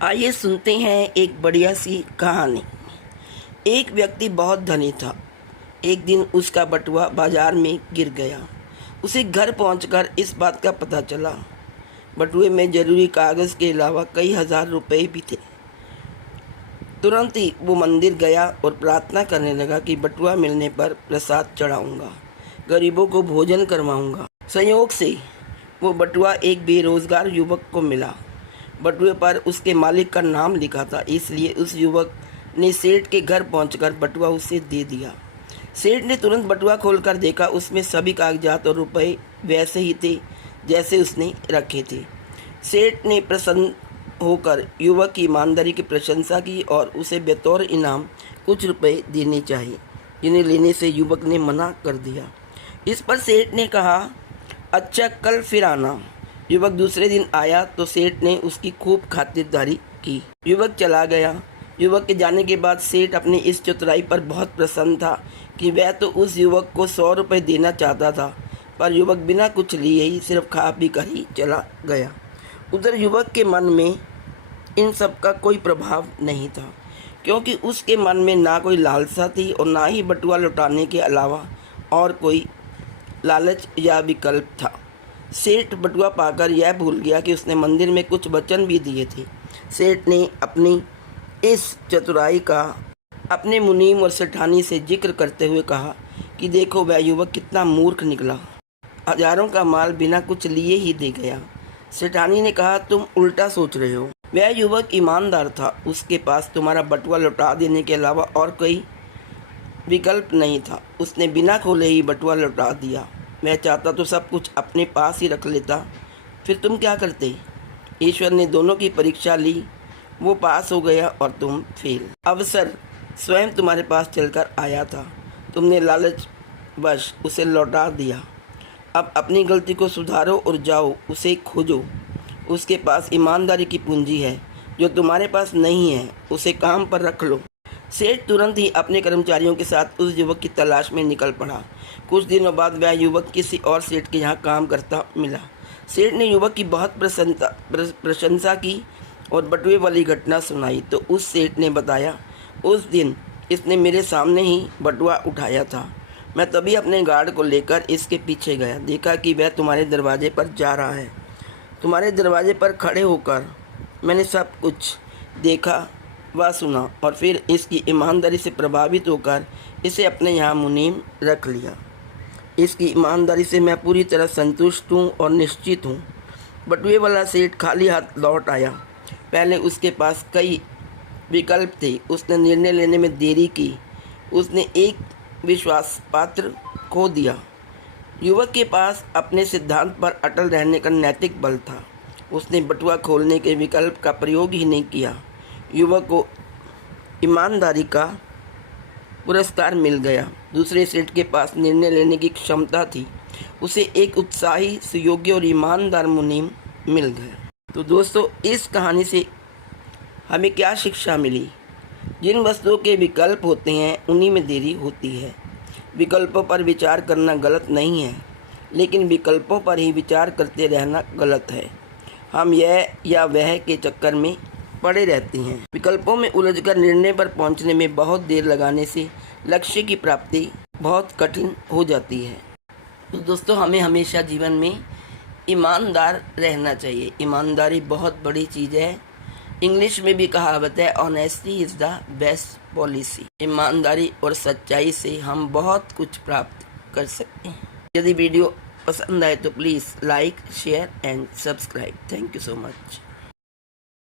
आइए सुनते हैं एक बढ़िया सी कहानी। एक व्यक्ति बहुत धनी था। एक दिन उसका बटुआ बाजार में गिर गया। उसे घर पहुंचकर इस बात का पता चला। बटुए में जरूरी कागज़ के अलावा कई हजार रुपए भी थे। तुरंत ही वो मंदिर गया और प्रार्थना करने लगा कि बटुआ मिलने पर प्रसाद चढ़ाऊंगा, गरीबों को भोजन करवाऊंगा। संयोग से वो बटुआ एक बेरोजगार युवक को मिला। बटुए पर उसके मालिक का नाम लिखा था, इसलिए उस युवक ने सेठ के घर पहुंचकर बटुआ उसे दे दिया। सेठ ने तुरंत बटुआ खोलकर देखा, उसमें सभी कागजात और रुपए वैसे ही थे जैसे उसने रखे थे। सेठ ने प्रसन्न होकर युवक की ईमानदारी की प्रशंसा की और उसे बतौर इनाम कुछ रुपए देने चाहिए, जिन्हें लेने से युवक ने मना कर दिया। इस पर सेठ ने कहा, अच्छा कल फिर आना। युवक दूसरे दिन आया तो सेठ ने उसकी खूब खातिरदारी की। युवक चला गया। युवक के जाने के बाद सेठ अपनी इस चतुराई पर बहुत प्रसन्न था कि वह तो उस युवक को 100 रुपये देना चाहता था, पर युवक बिना कुछ लिए ही सिर्फ खा पी कर ही चला गया। उधर युवक के मन में इन सब का कोई प्रभाव नहीं था, क्योंकि उसके मन में ना कोई लालसा थी और ना ही बटुआ लौटाने के अलावा और कोई लालच या विकल्प था। सेठ बटुआ पाकर यह भूल गया कि उसने मंदिर में कुछ वचन भी दिए थे। सेठ ने अपनी इस चतुराई का अपने मुनीम और सेठानी से जिक्र करते हुए कहा कि देखो वह युवक कितना मूर्ख निकला, हजारों का माल बिना कुछ लिए ही दे गया। सेठानी ने कहा, तुम उल्टा सोच रहे हो। वह युवक ईमानदार था, उसके पास तुम्हारा बटुआ लौटा देने के अलावा और कोई विकल्प नहीं था। उसने बिना खोले ही बटुआ लौटा दिया। मैं चाहता तो सब कुछ अपने पास ही रख लेता, फिर तुम क्या करते? ईश्वर ने दोनों की परीक्षा ली, वो पास हो गया और तुम फेल। अवसर स्वयं तुम्हारे पास चलकर आया था, तुमने लालचवश उसे लौटा दिया। अब अपनी गलती को सुधारो और जाओ उसे खोजो। उसके पास ईमानदारी की पूंजी है जो तुम्हारे पास नहीं है, उसे काम पर रख लो। सेठ तुरंत ही अपने कर्मचारियों के साथ उस युवक की तलाश में निकल पड़ा। कुछ दिनों बाद वह युवक किसी और सेठ के यहाँ काम करता मिला। सेठ ने युवक की बहुत प्रशंसा की और बटुए वाली घटना सुनाई तो उस सेठ ने बताया, उस दिन इसने मेरे सामने ही बटुआ उठाया था। मैं तभी अपने गार्ड को लेकर इसके पीछे गया, देखा कि वह तुम्हारे दरवाजे पर जा रहा है। तुम्हारे दरवाजे पर खड़े होकर मैंने सब कुछ देखा व सुना और फिर इसकी ईमानदारी से प्रभावित होकर इसे अपने यहाँ मुनीम रख लिया। इसकी ईमानदारी से मैं पूरी तरह संतुष्ट हूँ और निश्चित हूँ। बटुए वाला सेठ खाली हाथ लौट आया। पहले उसके पास कई विकल्प थे, उसने निर्णय लेने में देरी की। उसने एक विश्वास पात्र खो दिया। युवक के पास अपने सिद्धांत पर अटल रहने का नैतिक बल था। उसने बटुआ खोलने के विकल्प का प्रयोग ही नहीं किया। युवक को ईमानदारी का पुरस्कार मिल गया। दूसरे सेठ के पास निर्णय लेने की क्षमता थी, उसे एक उत्साही, सुयोग्य और ईमानदार मुनीम मिल गया। तो दोस्तों, इस कहानी से हमें क्या शिक्षा मिली? जिन वस्तुओं के विकल्प होते हैं उन्हीं में देरी होती है। विकल्पों पर विचार करना गलत नहीं है, लेकिन विकल्पों पर ही विचार करते रहना गलत है। हम यह या वह के चक्कर में पड़े रहते हैं। विकल्पों में उलझकर निर्णय पर पहुंचने में बहुत देर लगाने से लक्ष्य की प्राप्ति बहुत कठिन हो जाती है। तो दोस्तों, हमें हमेशा जीवन में ईमानदार रहना चाहिए। ईमानदारी बहुत बड़ी चीज़ है। इंग्लिश में भी कहावत है, honesty is the best policy. ईमानदारी और सच्चाई से हम बहुत कुछ प्राप्त कर सकते हैं। यदि वीडियो पसंद आए तो please like, share and subscribe. Thank you so much.